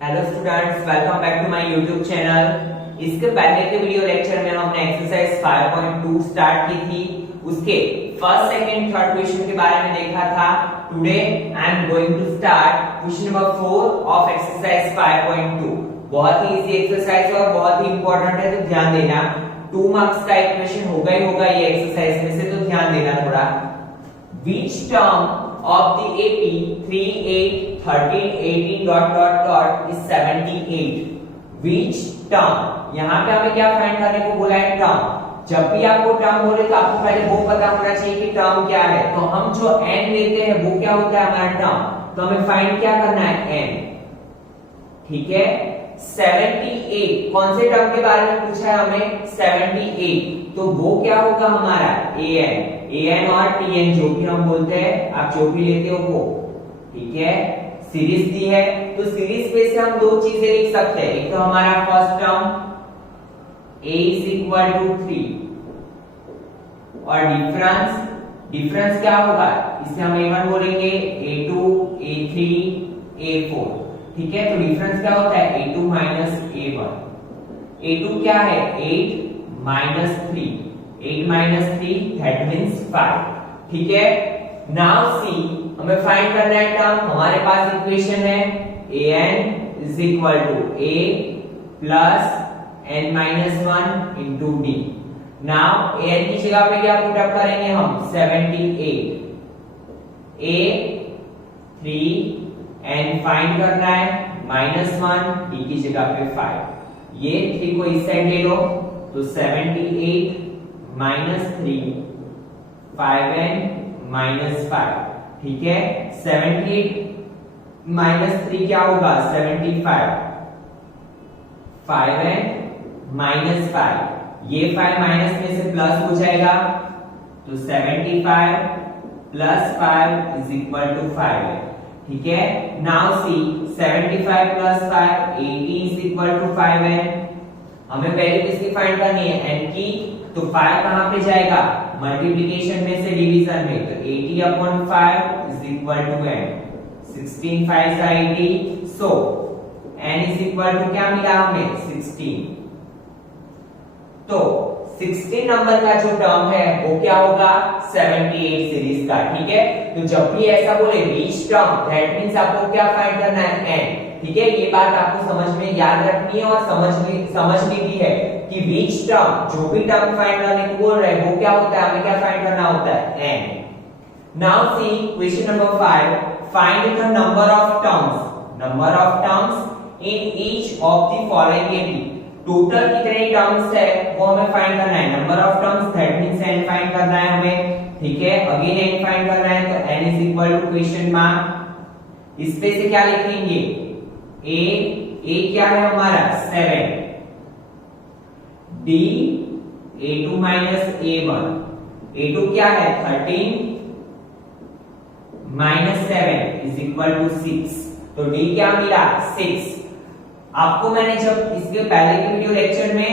Hello students, welcome back to my YouTube channel. इसके पहले के वीडियो लेक्चर में हमने एक्सरसाइज 5.2 स्टार्ट की थी। उसके फर्स्ट, सेकंड, थर्ड क्वेश्चन के बारे में देखा था। Today I am going to start question number 4 of exercise 5.2। बहुत ही इजी एक्सरसाइज और बहुत ही इंपॉर्टेंट है, तो ध्यान देना। 2 मार्क्स का एक क्वेश्चन होगा ही होगा ये एक्सरसाइज में से, तो ध्यान देना थोड़ा। Which term of the AP 3, 8, 13, 18 is 78? Which term? यहाँ पे हमें क्या फाइंड करने को बोला है? टर्म। जब भी आपको टर्म बोले तो आपको पहले वो पता होना चाहिए कि टर्म क्या है। तो हम जो n लेते हैं वो क्या होता है? हमारा टर्म। तो हमें फाइंड क्या करना है? n। ठीक है। 78 कौन से टर्म के बारे में पूछा है हमें? 78। तो वो क्या होगा हमारा? an और tn जो भी हम बोलते हैं, आप जो भी लेते हो वो। ठीक है। सीरीज दी है तो सीरीज पे से हम दो चीजें लिख सकते हैं। एक तो हमारा फर्स्ट टर्म a = 3 और डिफरेंस क्या होगा? इसे हम a1 बोलेंगे, a2, a3, a4। ठीक है। तो डिफरेंस क्या होता है? a2 - a1। a2 क्या है? 8 - 3, 8 - 3 that means 5। ठीक है। नाउ सी, हमें फाइंड करना है टर्म। हमारे पास इक्वेशन है an = a plus n - 1 into d। Now an की जगह पे क्या पुट अप करेंगे हम? 78। a 3, n फाइंड करना है -1, d की जगह पे 5। ये 3 को इस साइड ले लो तो 78 - 3 5n - 5। ठीक है। 78 - 3 क्या होगा? 75। 5n - 5, ये 5 माइनस में से प्लस हो जाएगा तो 75 + 5 = 5 है। ठीक है। नाउ सी, 75 + 5 80 = 5n। हमें पहले किसकी फाइंड करनी है? n की। तो 5 कहां पे जाएगा? मल्टीप्लिकेशन में से डिवीजन में। तो 80/5 = n। 16 5 80। सो n क्या मिला हमें? 16। तो 16 नंबर का जो टर्म है वो क्या होगा? 78 सीरीज का। ठीक है। तो जब भी ऐसा बोले which term, दैट मींस आपको क्या फाइंड करना है? n। ठीक है। ये बात आपको समझ में याद रखनी है और समझनी भी है कि which term, जो भी टर्म फाइंड करने को बोल रहे हैं वो क्या होता है? हमें क्या फाइंड करना होता है? n। Now see question number 5, find the number of terms in each of the following AP. Total कितने टर्म्स है वो हमें फाइंड करना है। Number of terms that means n find करना है हमें। ठीक है। अगेन n फाइंड करना है तो n क्वेश्चन मार्क। इस पे से क्या लिखेंगे? a क्या है हमारा? 7। d a2 - a1। a2 क्या है? 13 - 7 = 6। तो d क्या मिला? 6। आपको मैंने जब इसके पहले के वीडियो लेक्चर में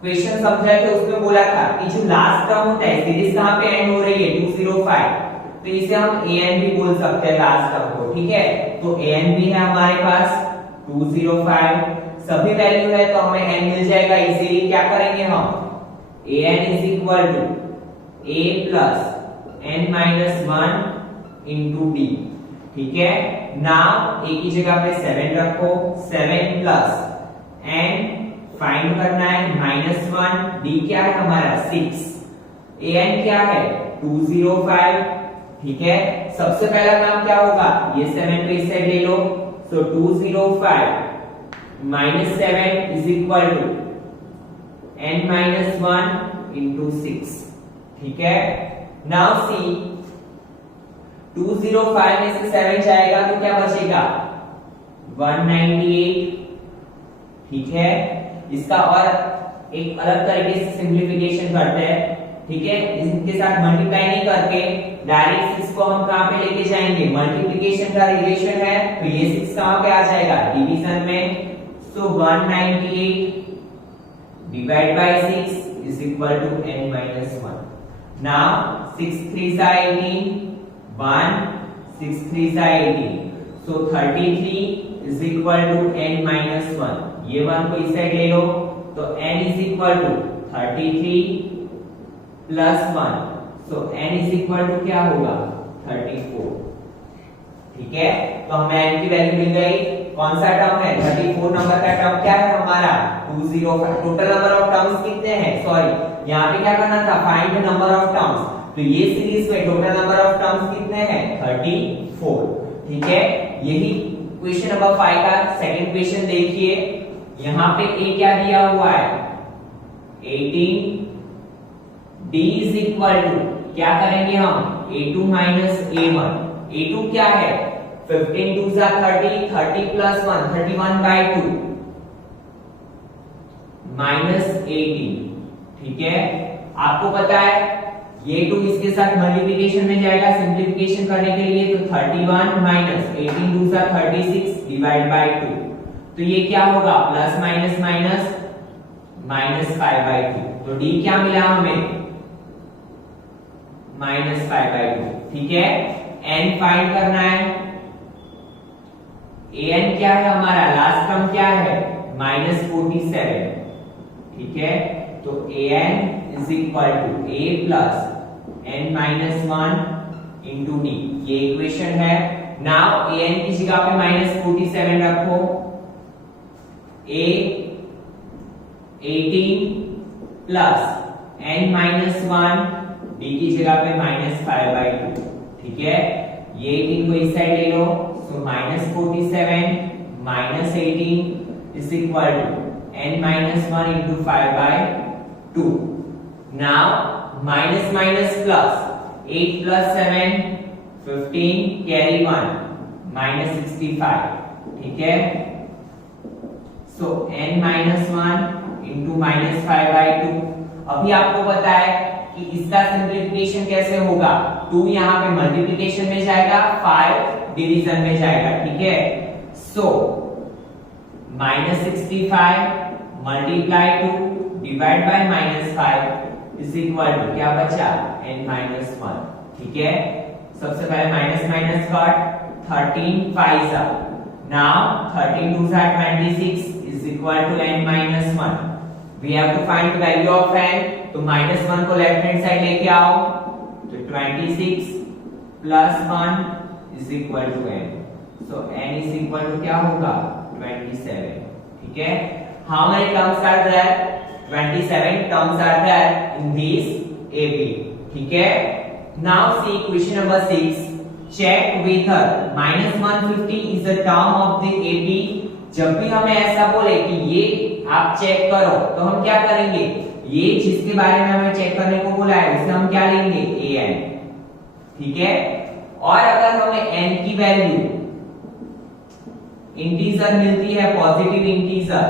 क्वेश्चन समझाए थे उसमें बोला था कि जो लास्ट टर्म होता है, सीरीज कहां पे एंड हो रही है? 205। तो इसे हम an भी बोल सकते हैं लास्ट टर्म को। ठीक है। तो an भी है हमारे पास 205। सभी वैल्यू है तो हमें n मिल जाएगा इजीली। क्या करेंगे हम? an = a plus n - 1 into d। ठीक है। नाउ a की जगह पे 7 रखो। 7 प्लस n फाइंड करना है -1, d क्या है हमारा? 6। an क्या है? 205। ठीक है। सबसे पहला काम क्या होगा? ये 7 को इस साइड ले लो। सो 205 - 7 = n - 1 into 6। ठीक है। नाउ सी, 205 में से 7 जाएगा तो क्या बचेगा? 198। ठीक है। इसका और एक अलग तरीके से सिंपलीफिकेशन करते हैं। ठीक है। इसके साथ मल्टीप्लाई नहीं करके डायरेक्ट 6 को हम कहां पे लेके जाएंगे? मल्टीप्लिकेशन का रिलेशन है तो ये 6 कहां पे आ जाएगा? डिवीजन में। सो 198 divide by 6 = n - 1। Now 6 3 18, 1 6 3 18। So 33 = equal to n minus 1, ये 1 को इस साइड ले लो तो n is equal to 33 plus 1, so n is equal to क्या होगा 34। ठीक है, तो हमें n की वैल्यू मिल गई। कौन सा टर्म है 34 नंबर का टर्म क्या है हमारा 205। टोटल नंबर ऑफ टर्म्स कितने हैं, सॉरी यहाँ पे क्या करना था find the number of terms, तो ये सीरीज में टोटल नंबर ऑफ टर्म्स कितने हैं 34। ठीक है, यही क्वेश्चन नंबर 5 का सेकंड क्वेश्चन देखिए। यहाँ पे a क्या दिया हुआ है 18, d इज इक्वल टू क्या करेंगे हम a2 माइनस a1। a2 क्या है 15 2 जा 30, 30 प्लस 1 31/2 माइनस 18। ठीक है, आपको पता है ये 2 इसके साथ मल्टीप्लिकेशन में जाएगा सिंपलीफिकेशन करने के लिए, तो 31 माइनस 18 2 जा 36 डिवाइड बाय 2, तो ये क्या होगा प्लस माइनस माइनस माइनस 5/2। तो d क्या मिला हमें माइनस 5/2। ठीक है, n फाइंड करना है, an क्या है हमारा लास्ट टर्म क्या है माइनस 47। ठीक है, तो an is equal to a plus n minus 1 into d, ये इक्वेशन है। नाउ an की जगह पे माइनस 47 रखो, a 18 plus n minus 1, d की जगह पे माइनस 5/2। ठीक है, ये 18 को इस साइड ले लो, so minus 47 minus 18 is equal to n minus 1 into 5/2। Now minus minus plus 8 plus 7 15 carry 1 minus 65। ठीक है, so n minus 1 into minus 5/2। अभी आपको पता है कि इसका सिंपलीफिकेशन कैसे होगा, 2 यहाँ पे मल्टीप्लिकेशन में जाएगा, 5 डिवीजन में जाएगा। ठीक है, so minus 65 multiply 2 divide by minus 5 is equal to क्या बचा n माइनस 1। ठीक है, सबसे पहले माइनस माइनस कट 13 5 जा, नाउ 13 2 जा 26 is equal to n minus 1। We have to find the value of n, तो माइनस 1 को लेफ्ट हैंड साइड लेके आओ, तो 26 plus 1 is equal to n, so n is equal to क्या होगा 27। ठीक है, how many terms are there 27 terms are there in this ab। ठीक है, now see question number 6, check whether -150 is a term of the ab। जब भी हमें ऐसा बोले कि ये आप चेक करो, तो हम क्या करेंगे, ये जिसके बारे में हमें चेक करने को बोला है उसे हम क्या लेंगे an। ठीक है, और अगर हमें n की वैल्यू इंटीजर मिलती है, पॉजिटिव इंटीजर,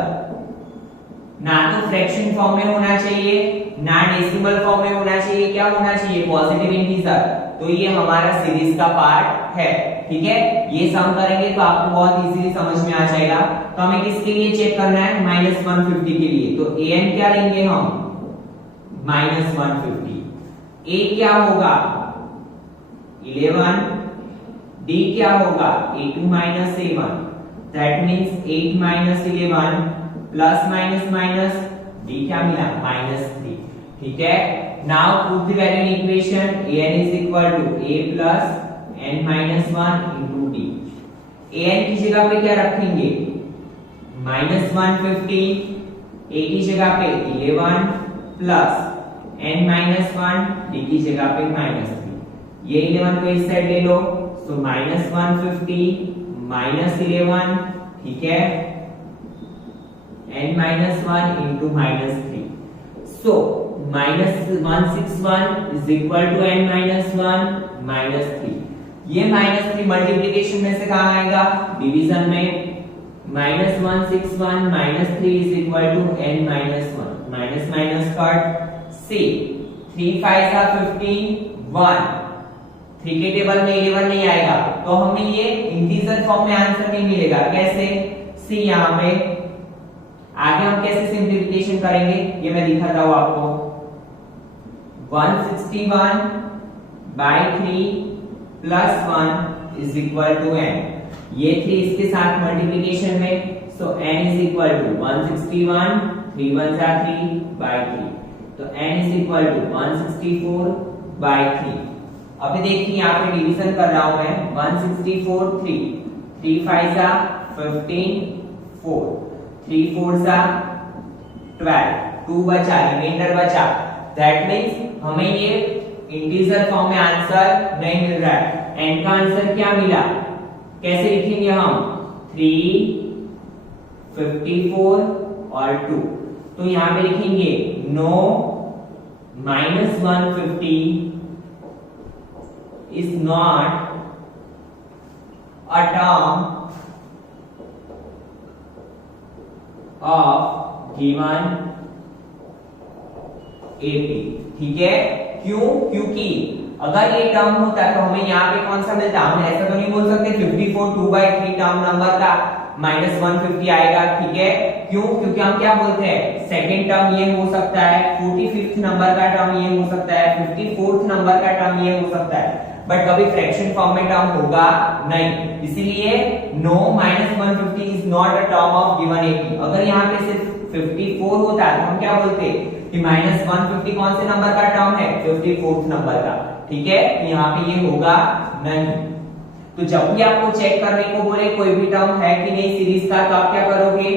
ना तो फ्रैक्शन फॉर्म में होना चाहिए ना डेसिमल फॉर्म में होना चाहिए, क्या होना चाहिए पॉजिटिव इंटीजर, तो ये हमारा सीरीज का पार्ट है। ठीक है, ये सम करेंगे तो आपको बहुत इजीली समझ में आ जाएगा। तो हमें किसके लिए चेक करना है -150 के लिए, तो an क्या लेंगे हम -150, a क्या होगा 11, d क्या होगा a2 minus a1, that means 8 minus 11 plus minus minus d क्या मिला -3। ठीक है, now put the value in equation, an is equal to a plus n minus 1 into d। an की जगह पे क्या रखेंगे -150, a की जगह पे 11 प्लस n माइनस 1, d की जगह पे -3, ये 11 को इस साइड ले लो, सो -150 माइनस 11। ठीक है, n minus 1 into -3, so -161 is equal to n minus 1 -3। ये -3 मल्टीप्लिकेशन में से कहाँ आएगा डिवीजन में, -161 -3 is equal to n minus 1, minus minus cut, सी 3 5 जा 15 1, 3 के टेबल में 11 नहीं आएगा, तो हमें ये इंटीजर फॉर्म में आंसर नहीं मिलेगा। कैसे, सी यहाँ पे आगे हम कैसे सिंपलीफिकेशन करेंगे ये मैं दिखाता हूं आपको। 161 by 3 plus 1 is equal to n। ये 3 इसके साथ मल्टीप्लिकेशन में, so n is equal to 161, 3 1 जा 3 बाय 3, तो n is equal to 164 by 3। अभी देखिए यहाँ पे डिवीजन कर रहा हूं मैं, 164 3, 3 5 जा 15 4, 3 4 जा 12, 2 बचा, रिमाइंडर बचा, दैट मींस हमें ये इंटीजर फॉर्म में आंसर नहीं मिल रहा है। n का आंसर क्या मिला, कैसे लिखेंगे हम, 3 54 और 2, तो यहां पे लिखेंगे no -150 is not a term of given AP। ठीक है, क्यों, क्योंकि अगर ये टर्म होता तो हमें यहाँ पे कौन सा मिलता, हम ऐसा तो नहीं बोल सकते 54 2/3 टर्म नंबर का -150 आएगा। ठीक है, क्यों, क्योंकि हम क्या बोलते हैं, सेकंड टर्म ये हो सकता है, 45th नंबर का टर्म ये हो सकता है, 54th नंबर का टर्म ये हो सकता है, बट कभी फ्रैक्शन फॉर्म में टर्म होगा नहीं, इसीलिए no -150 is not a term of given AP। अगर यहाँ पे सिर्फ 54 होता है तो हम क्या बोलते कि -150 कौन से नंबर का टर्म है, 54th नंबर का। ठीक है, यहाँ पे ये होगा नहीं। तो जब भी आपको चेक करने को बोले कोई भी टर्म है कि नहीं सीरीज का, तो आप क्या करोगे,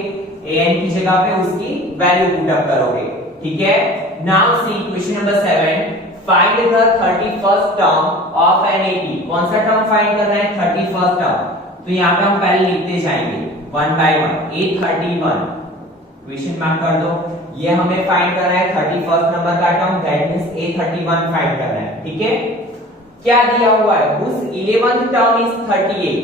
an की जगह पे उसकी वैल्यू पुट अप करोगे। ठीक है, now see question number 7, find the 31st term of an AP। कौन सा टर्म फाइंड करना है, 31st टर्म। तो यहाँ पे हम पहले लिखते जाएंगे 1 by 1, A31 क्वेश्चन मार्क कर दो, ये हमें फाइंड करना है 31st नंबर का term, that means A31 find करना है। ठीक है, क्या दिया हुआ है, उस 11th term is 38,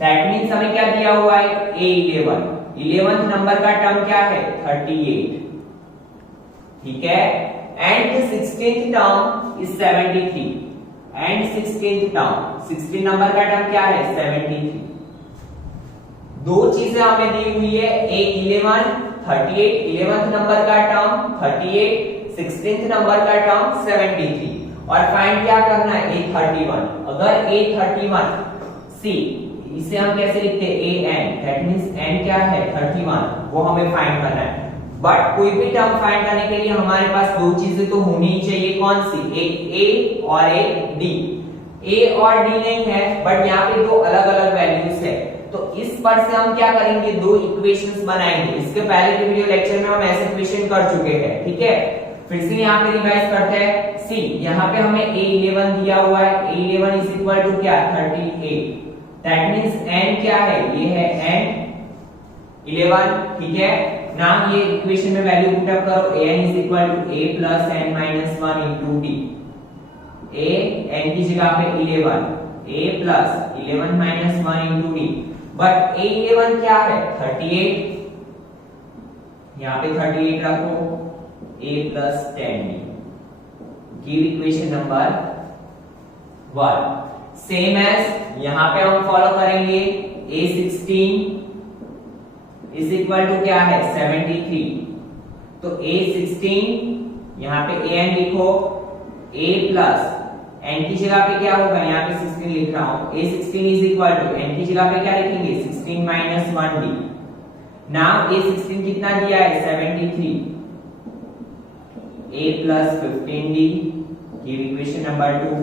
that means हमें क्या दिया हुआ है, A11, 11th नंबर का टर्म क्या है, 38। ठीक है, and 16th term is 73, and 16th term, 16 number का टर्म क्या है, 73। दो चीजें हमें दी हुई है, A11 38, 11th नंबर का टर्म 38, 16th नंबर का टर्म 73, और फाइंड क्या करना है, A31। अगर A31 सी, इसे हम कैसे लिखते हैं, AN, दैट मींस n क्या है, 31, वो हमें फाइंड करना है। बट कोई भी टर्म फाइंड करने के लिए हमारे पास दो चीजें तो होनी ही चाहिए, कौन सी, एक A और एक D। A और D नहीं है, बट यहाँ पे दो अलग अलग वैल्यूज है, तो इस पर से हम क्या करेंगे, दो इक्वेशंस बनाएंगे। इसके पहले के वीडियो लेक्चर में हम ऐसे इक्वेशन कर चुके हैं। ठीक है, फिर से यहाँ पे रिवाइज करते हैं। सी, यहाँ पे हमें A11 दिया हुआ है, A11 इज इक्वल टू क्या, 38, दैट मींस n क्या है, ये है n11। ठीक है, नाम ये इक्वेशन में वैल्यू पुट अप करो, an is equal to a plus n minus 1 into d। a n की जगह पे 11, a plus 11 minus 1 into d, but A11 क्या है, 38, यहाँ पे 38 रखो, a plus 10d, give equation number 1। Same as यहाँ पे हम फॉलो करेंगे, A16 इज इक्वल टू क्या है, 73, तो A16 यहाँ पे an लिखो, a प्लस n की जगह पे क्या होगा, यहाँ पे 16 लिख रहा हूं, A16 is equal to n की जगह पे क्या लिखेंगे, 16 माइनस 1d। नाउ A16 कितना दिया है, 73, a plus 15d, give equation number 2।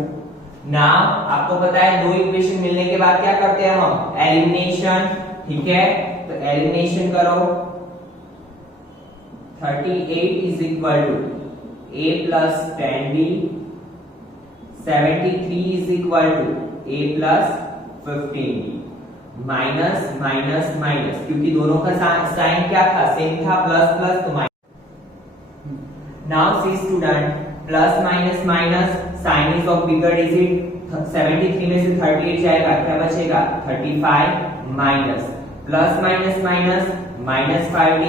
Now आपको पता है दो इक्वेशन मिलने के बाद क्या करते हैं हम, एलिमिनेशन। ठीक है, तो एलिमिनेशन करो, 38 is equal to a plus 10d, 73 is equal to a plus 15d, minus minus minus, क्योंकि दोनों का साइन क्या था, सेम था, प्लस प्लस तो minus. Now see student, plus minus minus, sign is of bigger digit, 73 में से 38 जाएगा, क्या बचेगा, 35, minus plus minus minus minus 5d,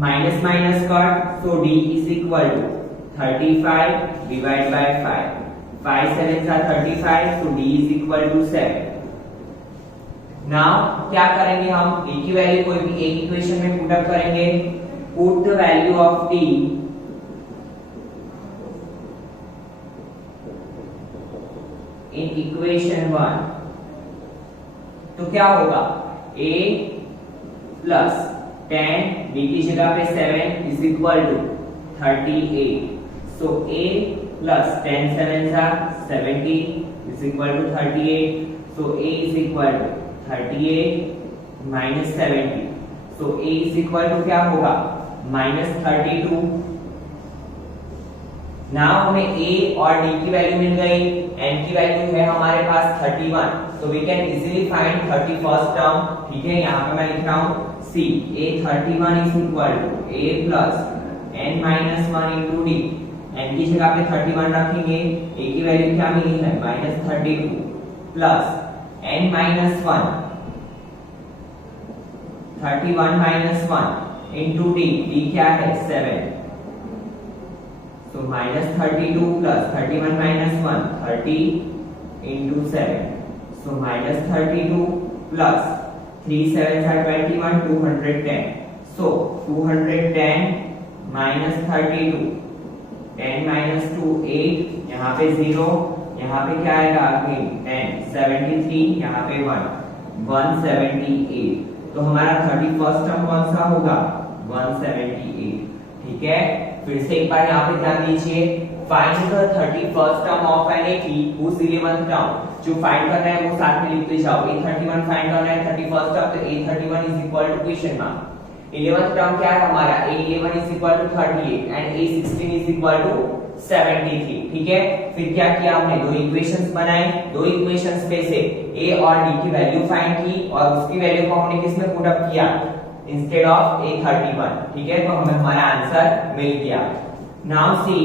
minus minus cut, so d is equal to 35 divide by 5, 5 7 are 35, so d is equal to 7। Now क्या करेंगे हम, a की value कोई भी एक इक्वेशन में पुट अप करेंगे, put the value of d in equation 1। तो क्या होगा a प्लस 10 b की जगह पे 7 is equal to 38. So a plus 10 7 70 is equal to 38. So a is equal to 38 minus 70. So a is equal to क्या होगा minus 32. Now हमें a और d की वैल्यू मिल गई. n की वैल्यू है हमारे पास 31. तो we can easily find 31st term. ठीक है, यहाँ पे मैं लिख रहा हूँ c a 31 is equal to a plus n minus 1 into d. n की जगह पे 31 रखेंगे. a की वैल्यू क्या मिली है minus 32 plus n minus 1 31 minus 1 into D. D क्या है 7. So minus 32 plus 31 minus 1 30 into 7. So minus 32 plus 3 7s are 21 210. So 210 minus 32 10 minus 2 8. यहाँ पे 0. यहाँ पे क्या आएगा अगेन 10 73. यहाँ पे 1 178. तो हमारा 31st टर्म कौन सा होगा 178. ठीक है, फिर से एक बार यहाँ पे ध्यान दीजिए. Find the 31st term of an AP whose 11th term. जो फाइंड करना है वो साथ में लिखते जाओ. a31 फाइंड करना है 31st टर्म, तो a31 is equal to question mark. 11th term क्या है हमारा a11 is equal to 38 and a16 is equal to 73. ठीक है, फिर क्या किया हमने दो इक्वेशंस बनाए. दो इक्वेशंस में से a और d की वैल्यू फाइंड की और उसकी वैल्यू को हमने किस में पुट अप किया इंस्टेड ऑफ a31. ठीक है, तो हमें हमारा आंसर मिल गया. Now see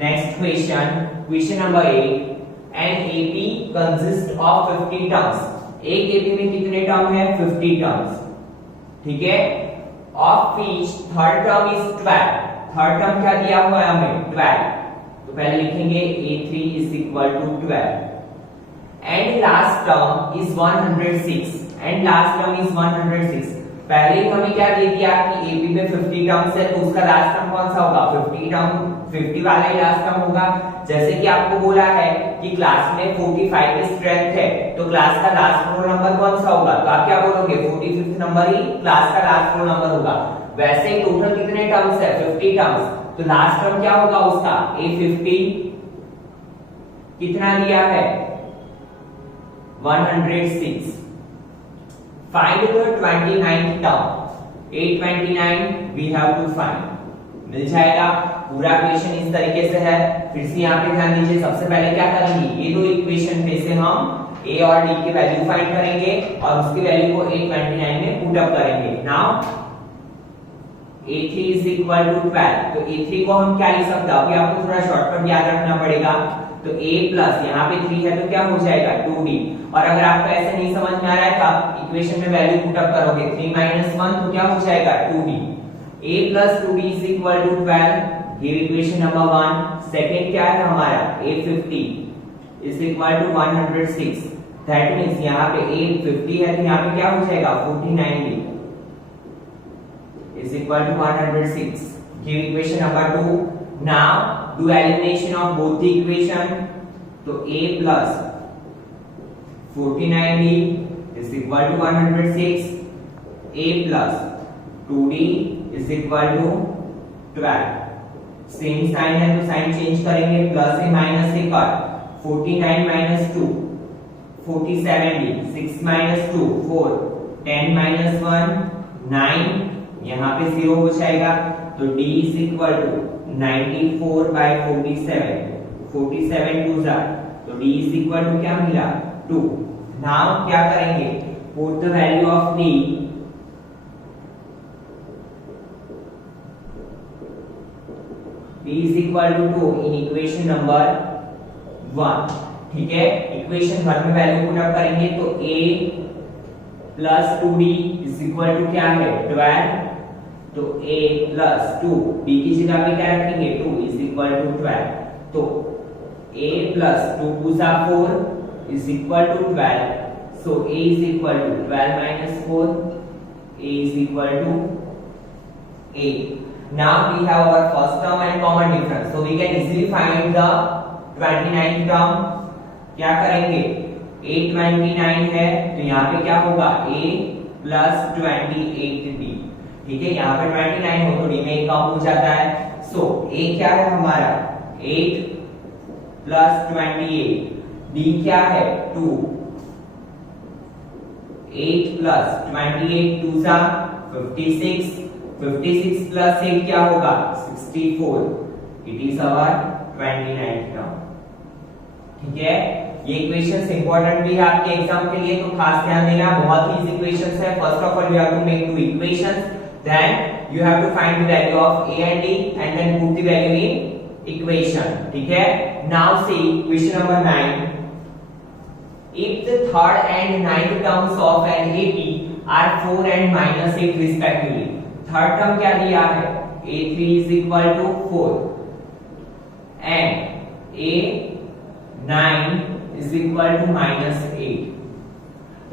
next question, question number 8. An AP consist of 50 terms. एक एपी में कितने टर्म है 50 टर्म्स. ठीक है, of which third term is 12. Third term क्या दिया हुआ है हमें 12. तो पहले लिखेंगे a3 is equal to 12 and last term is 106. And last term is 106. पहले ही हमें क्या दे दिया कि एपी में 50 टर्म्स है, तो उसका लास्ट टर्म कौन सा होगा 50 टर्म 50 वाला ही लास्ट टर्म होगा. जैसे कि आपको बोला है कि क्लास में 45 की स्ट्रेंथ है, तो क्लास का लास्ट रोल नंबर कौन सा होगा, तो आप क्या बोलोगे 45th नंबर ही क्लास का लास्ट रोल नंबर होगा. वैसे ही टोटल कितने टर्म्स है 50 टर्म्स, तो लास्ट टर्म क्या होगा उसका a50 कितना दिया है 106. Find the 29th term. 829 we have to find. मिल जाएगा. पूरा इक्वेशन इस तरीके से है. फिर से यहाँ पे ध्यान दीजिए. सबसे पहले क्या करेंगे, ये दो इक्वेशन में से हम a और d की वैल्यू फाइंड करेंगे और उसकी वैल्यू को 829 में पुट अप करेंगे. Now a3 is equal to 12. तो a3 को हम क्या लिख सकते हैं, अभी आपको थोड़ा शॉर्टकट याद रखना पड़ेगा. तो a प्लस यहाँ पे 3 है तो क्या हो जाएगा 2d. और अगर आपको ऐसे नहीं समझ में आ रहा है तो आप इक्वेशन में वैल्यू पुट अप करोगे 3 - 1 तो क्या हो जाएगा 2d. a plus 2d is equal to 12. Give equation number 1. Second क्या है हमारा a50 is equal to 106. That means यहाँ पे a50 है तो यहाँ पे क्या हो जाएगा 49d is equal to 106. Give equation number 2. Now do elimination of both the equation. तो a plus 49d is equal to 106. a plus 2d is equal to 12. Same sign है तो साइन चेंज करेंगे. प्लस ए माइनस ए कर 49 minus 2 47d. 6 minus 2 4 10 minus 1 9. यहाँ पे 0 हो जाएगा. तो d is equal to 94 by 47. 47 2 जा, तो d is equal to क्या मिला 2. नाउ क्या करेंगे, put the value of d. d is equal to 2 in equation number 1. ठीक है, इक्वेशन 1 में वैल्यू पुट अप करेंगे तो a plus 2d is equal to क्या है 12. तो a plus 2 b की जगह पे क्या रखेंगे 2 is equal to 12. तो a plus 2 2 4 is equal to 12. So a is equal to 12 minus 4. a is equal to 8. Now we have our first term and common difference. So we can easily find the 29th term. क्या करेंगे A29 है तो यहाँ पे क्या होगा A plus 28D। ठीक है, यहाँ पे 29 हो तो D में 1 कम हो जाता है। सो A क्या है हमारा 8 प्लस 28, D क्या है 2, 8 प्लस 28 2 सा 56, 56 प्लस 8 क्या होगा 64। It is our 29 term. ठीक है, ये इक्वेशंस इंपॉर्टेंट भी है आपके एग्जाम के लिए, तो खास ध्यान देना। बहुत ही इक्वेशंस है। First of all you have to make two equations, then you have to find the value of a and d and then put the value in equation. ठीक है, now see question number 9। If the third and ninth terms of an AP are 4 and -8 respectively, third term क्या दिया है A3 is equal to 4 and A9 is equal to -8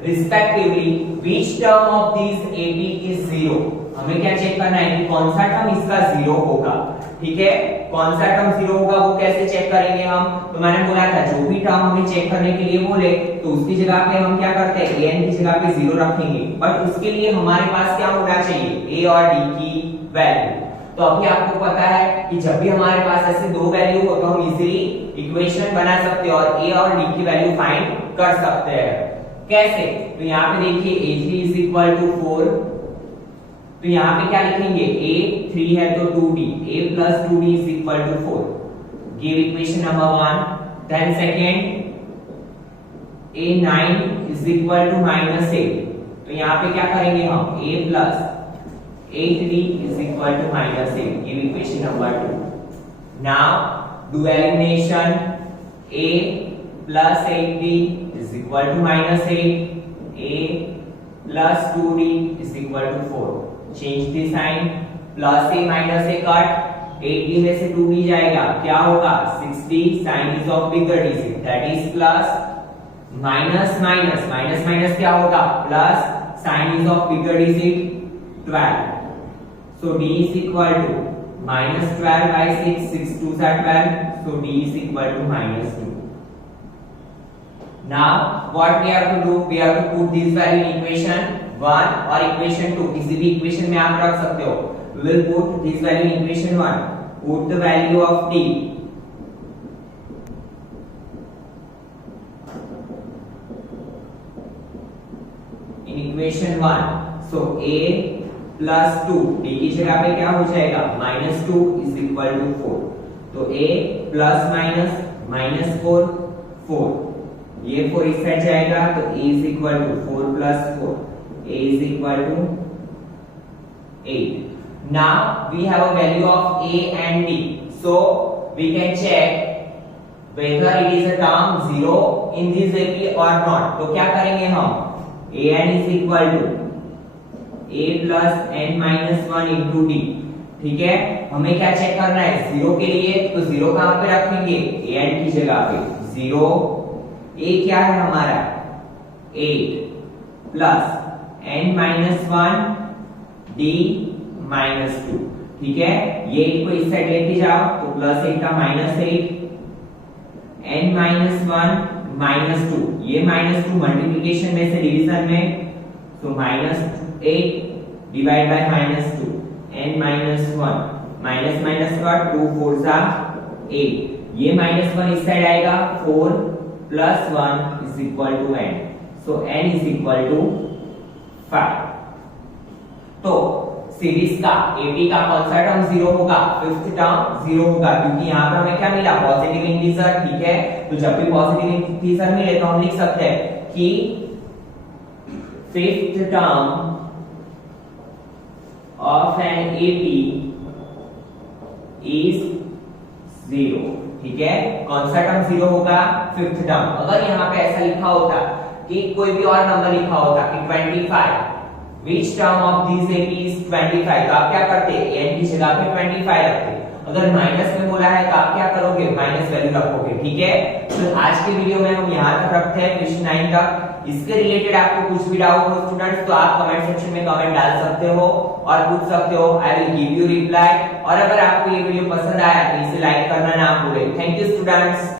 respectively, which term of these AP is 0? हमें क्या check करना है कि कौन सा टर्म इसका 0 होगा। ठीक है, कौन सा टर्म 0 होगा वो कैसे चेक करेंगे हम, तो मैंने बोला था जो भी टर्म हमें चेक करने के लिए बोले तो उसकी जगह पे हम क्या करते हैं an की जगह पे 0 रखेंगे, बट उसके लिए हमारे पास क्या होना चाहिए a और d की वैल्यू। तो अभी आपको पता है कि जब भी हमारे पास ऐसे दो वैल्यू हो तो हम इजीली इक्वेशन बना सकते हैं और a और d की वैल्यू फाइंड कर सकते हैं। कैसे, तो यहाँ पे देखिए a3 is equal to 4, तो यहाँ पे क्या लिखेंगे a3 है तो 2d, a plus 2d is equal to 4, give equation number 1। then second a9 is equal to -8, तो यहाँ पे क्या करेंगे हम a plus 8d is equal to -8, give equation number 2। now do elimination, a plus 8d is equal to -8, a plus 2d is equal to 4, change the sign, plus a minus a cut, 8d में से 2d जाएगा क्या होगा 60, sign is of bigger digit that is plus, minus minus minus minus क्या होगा plus, sign is of bigger digit 12, so d is equal to -12 by 6, 6 2s are 12, so d is equal to -2। now what we have to do, we have to put this value in equation 1 और equation 2, किसी भी equation में आप रख सकते हो। we will put this value in equation 1, put the value of d in equation 1, so a plus 2, d की जगह पे क्या हो जाएगा -2 is equal to 4, तो a plus minus -4 4, ये 4 इस साइड जाएगा तो a is equal to 4 plus 4, a is equal to 8। now we have a value of a and d, so we can check whether it is a term 0 in this AP or not। तो क्या करेंगे हम an is equal to a plus n minus 1 into d। ठीक है, हमें क्या check करना है 0 के लिए, तो 0 कहां पे रखेंगे an की जगह पे 0, a क्या है हमारा 8 plus n minus 1 d minus 2। ठीक है, ये 8 को इस साइड लेके जाओ तो प्लस 8 का -8, n minus 1 -2, ये -2 मल्टीप्लिकेशन में से डिवीजन में, तो -8 divide by -2, n minus 1 minus minus का 2 4 सा 8, ये -1 इस साइड आएगा 4 plus 1 is equal to n, so n is equal to 5। तो सीरीज का AP का कौन सा टर्म 0 होगा, फिफ्थ टर्म 0 होगा, क्योंकि यहाँ पर हमें क्या मिला पॉजिटिव इंटीजर। ठीक है, तो जब भी पॉजिटिव इंटीजर मिले तो हम लिख सकते हैं कि fifth term of an AP is 0। ठीक है, कौन सा टर्म 0 होगा फिफ्थ टर्म। अगर यहाँ पे ऐसा लिखा होता कि कोई भी और नंबर लिखा होता कि 25, which term of these AP is 25, तो आप क्या करते n की जगह पे 25 रखते। अगर माइनस में बोला है तो आप क्या करोगे माइनस वैल्यू रखोगे। ठीक है, तो आज के वीडियो में हम यहाँ तक रखते हैं क्वेश्चन 9 तक। इसके रिलेटेड आपको कुछ भी डाउट हो स्टूडेंट्स तो आप कमेंट सेक्शन में कमेंट डाल सकते हो और पूछ सकते हो, I will give you reply. और अगर आपको ये वीडियो पसंद आया तो इसे लाइक करना ना भूलें। Thank you students.